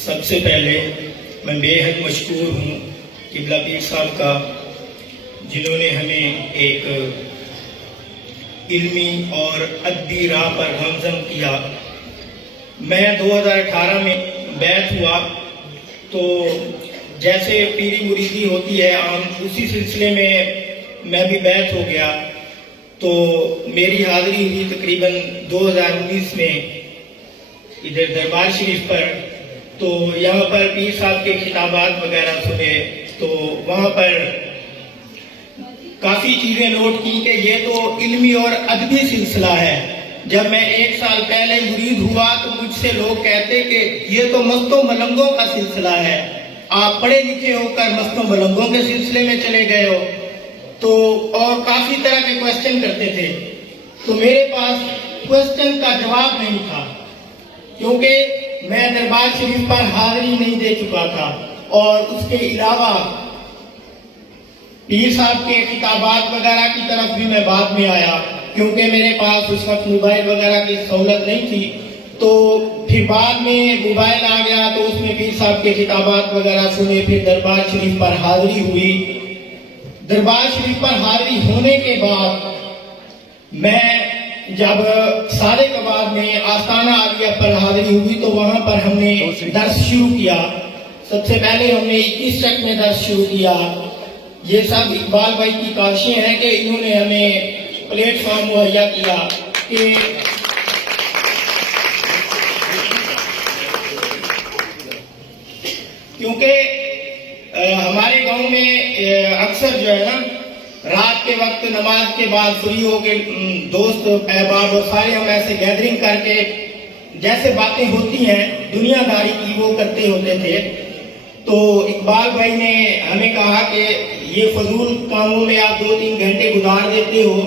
سب سے پہلے میں بے حد مشکور ہوں قبلہ پیر صاحب کا، جنہوں نے ہمیں ایک علمی اور ادبی راہ پر گامزن کیا۔ میں 2018 میں بیعت ہوا، تو جیسے پیری مریدی ہوتی ہے عام، اسی سلسلے میں بھی بیعت ہو گیا۔ تو میری حاضری ہوئی تقریباً 2019 میں ادھر دربار شریف پر، تو یہاں پر پیر صاحب کے خطابات وغیرہ سنے، تو وہاں پر کافی چیزیں نوٹ کی کہ یہ تو علمی اور ادبی سلسلہ ہے۔ جب میں 1 سال پہلے مرید ہوا تو مجھ سے لوگ کہتے کہ یہ تو مستوں ملنگوں کا سلسلہ ہے، آپ پڑھے لکھے ہو کر مستوں ملنگوں کے سلسلے میں چلے گئے ہو، تو اور کافی طرح کے کوشچن کرتے تھے۔ تو میرے پاس کوشچن کا جواب نہیں تھا، کیونکہ میں دربار شریف پر حاضری نہیں دے چکا تھا، اور اس کے علاوہ پیر صاحب کے خطابات وغیرہ کی طرف بھی میں بعد میں آیا، کیونکہ میرے پاس اس وقت موبائل وغیرہ کی سہولت نہیں تھی۔ تو پھر بعد میں موبائل آ گیا، تو اس میں پیر صاحب کے خطابات وغیرہ سنے، پھر دربار شریف پر حاضری ہوئی۔ دربار شریف پر حاضری ہونے کے بعد میں جب سارے کباب میں آستانہ عالیہ پر حاضری ہوئی، تو وہاں پر ہم نے درس شروع کیا۔ سب سے پہلے ہم نے 21 شک میں درس شروع کیا۔ یہ سب اقبال بھائی کی کاشیں ہیں کہ انہوں نے ہمیں پلیٹ فارم مہیا کیا کہ کیونکہ ہمارے گاؤں میں اکثر جو ہے نا، رات کے وقت نماز کے بعد فری ہو کے دوست احباب اور سارے ہم ایسے گیدرنگ کر کے جیسے باتیں ہوتی ہیں دنیا داری کی وہ کرتے ہوتے تھے۔ تو اقبال بھائی نے ہمیں کہا کہ یہ فضول کاموں میں آپ 2-3 گھنٹے گزار دیتے ہو،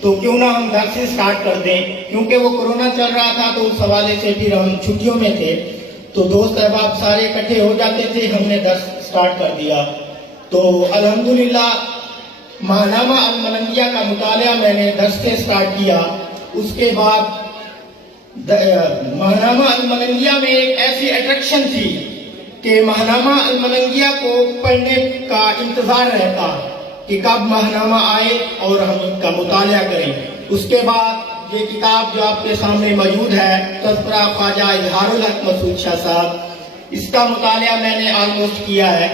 تو کیوں نہ ہم درس سے سٹارٹ کر دیں، کیونکہ وہ کورونا چل رہا تھا، تو اس حوالے سے پھر ہم چھٹیوں میں تھے، تو دوست احباب سارے اکٹھے ہو جاتے تھے، ہم نے درس سٹارٹ کر دیا۔ تو الحمدللہ ماہنامہ الملنگیہ کا مطالعہ میں نے درس سے سٹارٹ کیا۔ اس کے بعد ماہنامہ الملنگیہ میں ایک ایسی اٹریکشن تھی کہ ماہنامہ الملنگیہ کو پڑھنے کا انتظار رہتا کہ کب ماہنامہ آئے اور ہم ان کا مطالعہ کریں۔ اس کے بعد یہ کتاب جو آپ کے سامنے موجود ہے، تذکرہ خواجہ اظہار الحق مسعود شاہ صاحب، اس کا مطالعہ میں نے آلموسٹ کیا ہے۔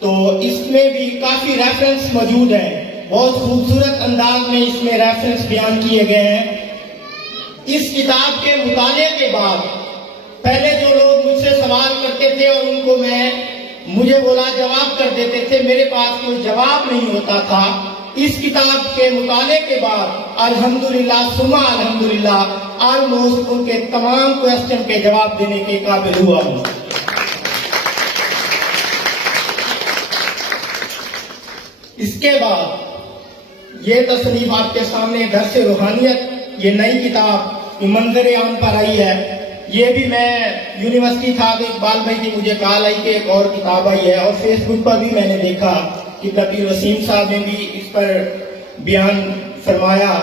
تو اس میں بھی کافی ریفرنس موجود ہیں، بہت خوبصورت انداز میں اس میں ریفرنس بیان کیے گئے ہیں۔ اس کتاب کے مطالعے کے بعد پہلے جو لوگ مجھ سے سوال کرتے تھے اور ان کو مجھے بولا جواب کر دیتے تھے، میرے پاس کوئی جواب نہیں ہوتا تھا۔ اس کتاب کے مطالعے کے بعد الحمدللہ ثم الحمدللہ آلموسٹ ان کے تمام کوئسچن کے جواب دینے کے قابل ہوا ہوں۔ اس کے بعد یہ تصنیف آپ کے سامنے درس روحانیت، یہ نئی کتاب یہ منظر عام پر آئی ہے۔ یہ بھی میں یونیورسٹی تھا تو اقبال بھائی کی مجھے کال آئی کہ ایک اور کتاب آئی ہے، اور فیس بک پر بھی میں نے دیکھا کہ پیر وسیم صاحب نے بھی اس پر بیان فرمایا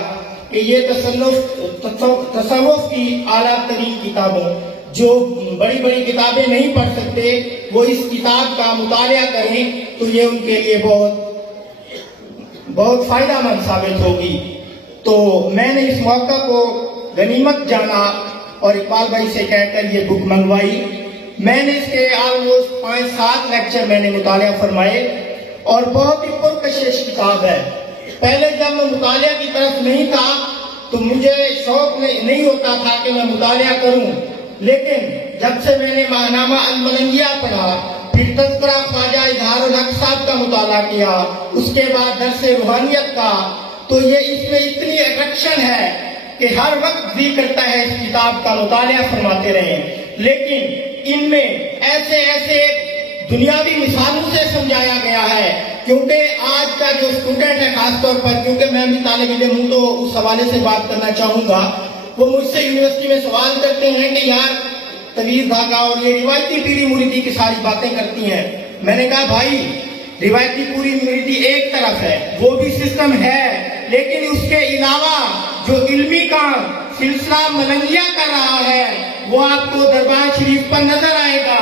کہ یہ تصوف کی اعلیٰ ترین کتابوں، جو بڑی بڑی کتابیں نہیں پڑھ سکتے وہ اس کتاب کا مطالعہ کریں تو یہ ان کے لیے بہت فائدہ مند ثابت ہوگی۔ تو میں نے اس موقع کو غنیمت جانا اور اقبال بھائی سے کہہ کر یہ بک منگوائی۔ میں نے اس کے آلموسٹ 5-7 لیکچر میں نے مطالعہ فرمائے، اور بہت ہی پرکشش کتاب ہے۔ پہلے جب میں مطالعہ کی طرف نہیں تھا تو مجھے شوق نہیں ہوتا تھا کہ میں مطالعہ کروں، لیکن جب سے میں نے ماہنامہ الملنگیہ پڑھا، پھر تذکرہ خواجہ اظہار الحق صاحب کا مطالعہ کیا، اس کے بعد درس روحانیت کا، تو یہ اس میں اتنی اٹریکشن ہے کہ ہر وقت بھی کرتا ہے اس کتاب کا مطالعہ فرماتے رہیں۔ لیکن ان میں ایسے دنیاوی مثالوں سے سمجھایا گیا ہے، کیونکہ آج کا جو اسٹوڈنٹ ہے خاص طور پر، کیونکہ میں بھی طالب علم ہوں تو اس حوالے سے بات کرنا چاہوں گا، وہ مجھ سے یونیورسٹی میں سوال کرتے ہیں کہ یار طویل دھاگا اور یہ روایتی پیری مریدی کی ساری باتیں کرتی ہیں۔ میں نے کہا بھائی روایتی پوری مریدی ایک طرف ہے، وہ بھی سسٹم ہے، لیکن اس کے علاوہ جو علمی کام سلسلہ ملنگیہ کر رہا ہے وہ آپ کو دربار شریف پر نظر آئے گا۔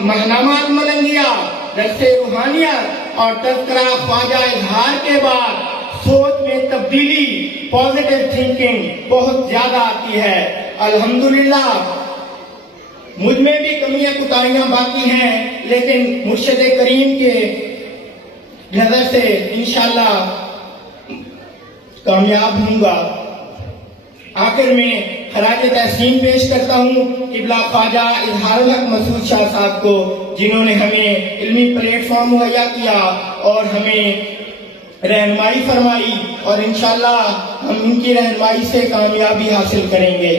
ماہنامہ ملنگیا، درس روحانیت اور تذکرہ خواجہ اظہار کے بعد سوچ میں تبدیلی، پازیٹیو تھنکنگ بہت زیادہ آتی ہے۔ الحمدللہ مجھ میں بھی کمیاں کوتاہیاں باقی ہیں، لیکن مرشد کریم کے نظر سے انشاءاللہ کامیاب ہوں گا۔ آخر میں خراج تحسین پیش کرتا ہوں قبلہ خواجہ اظہار الحق مسعود شاہ صاحب کو، جنہوں نے ہمیں علمی پلیٹ فارم مہیا کیا اور ہمیں رہنمائی فرمائی، اور انشاءاللہ ہم ان کی رہنمائی سے کامیابی حاصل کریں گے۔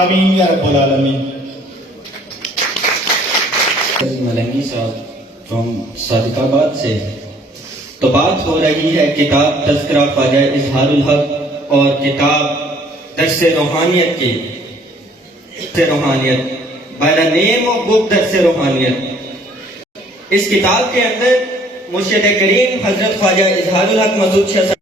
آمین یا رب العالمین۔ ملنگی صاحب فرام صادق آباد سے، تو بات ہو رہی ہے کتاب تذکرہ خواجہ اظہار الحق اور کتاب درس روحانیت کی، by the name of book درس روحانیت۔ اس کتاب کے اندر مرشد کریم حضرت خواجہ اظہار الحق مسعود شاہ